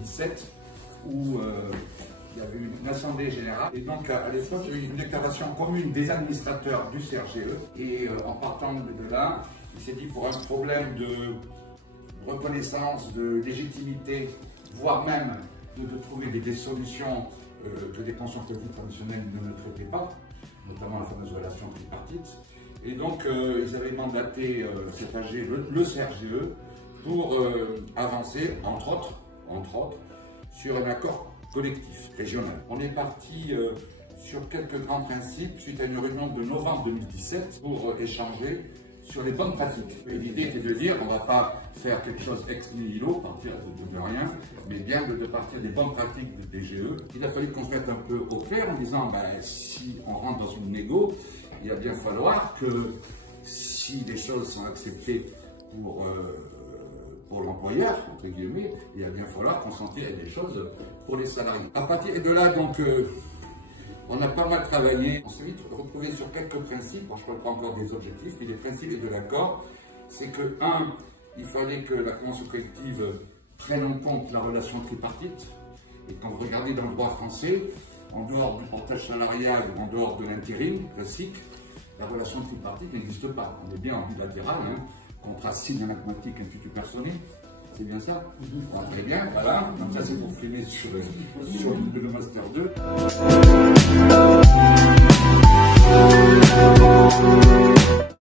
2017 où il y avait eu une assemblée générale. Et donc à l'époque, il y a eu une déclaration commune des administrateurs du CRGE. Et en partant de là, il s'est dit pour un problème de reconnaissance, de légitimité, voire même de trouver des solutions que les consultatifs traditionnels ne traitaient pas, notamment la fameuse relation tripartite. Et donc ils avaient mandaté cet AG, le CRGE, pour avancer, entre autres, sur un accord collectif régional. On est parti sur quelques grands principes suite à une réunion de novembre 2017 pour échanger sur les bonnes pratiques. Et l'idée était de dire, on ne va pas faire quelque chose ex nihilo, partir de rien, mais bien de partir des bonnes pratiques des DGE. Il a fallu qu'on se mette un peu au clair en disant, si on rentre dans une négo, il va bien falloir que si les choses sont acceptées pour l'employeur, entre guillemets, il va bien falloir consentir à des choses pour les salariés. À partir de là, donc, on a pas mal travaillé. On s'est vite retrouvé sur quelques principes. Bon, je ne parle pas encore des objectifs, mais les principes de l'accord, c'est que, il fallait que la convention collective prenne en compte la relation tripartite. Et quand vous regardez dans le droit français, en dehors du portage salarial ou en dehors de l'intérim classique, la relation tripartite n'existe pas. On est bien en bilatéral, contrat signe mathématique intuitu personnel. C'est bien ça? Très bien, voilà. Donc ça, c'est pour filmer sur le Master 2.